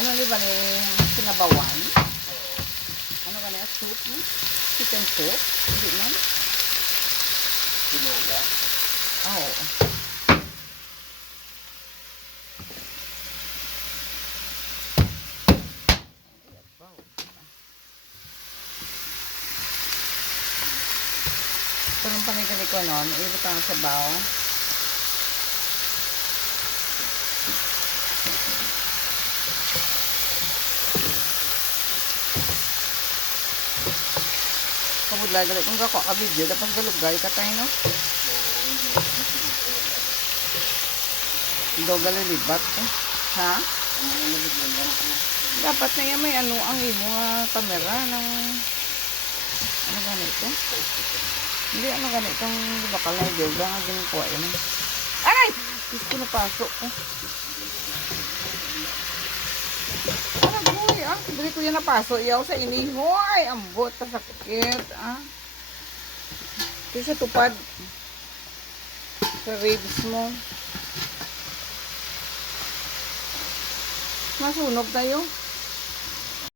Ano ni ba ni sinabawan? Ano ba ni soup ni? Chicken soup? Hindi man? Sinuga. Oo. Parang panigali ko nun, ibot ang sabaw. Kabudlay galit kung kako ka video, tapos galugay ka tayo, no? Hindi galilibat, eh. Ha? Dapat na yan may ano ang imo kamera ng ano ganito? Hindi ano ganitong bakal na yoga nga ginagawa yun. Aray! Gusto na pasok ko. Boy, dili ko yan napasok. Iyaw sa inihoy. Ambot, pasakit. Ito sa tupad. Sa ribs mo. Masunog tayo.